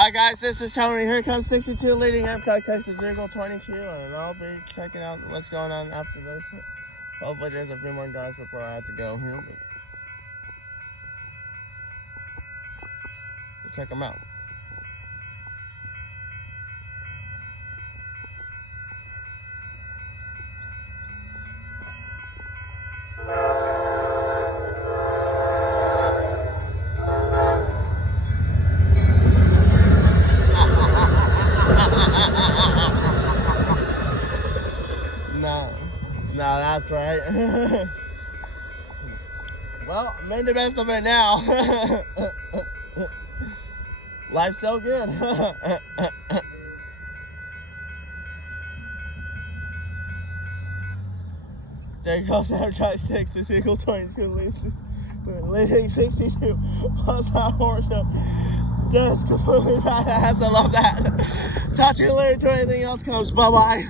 Hi guys, this is Tony. Here comes 62 leading Amtrak Texas 022, and I'll be checking out what's going on after this. Hopefully there's a few more guys before I have to go here, but let's check them out. No, that's right. Well, I made the best of it now. Life's so good. There goes Amtrak Texas Eagle 22 leading 62 miles an hour. That's completely badass. I love that. Talk to you later. To anything else comes. Bye bye.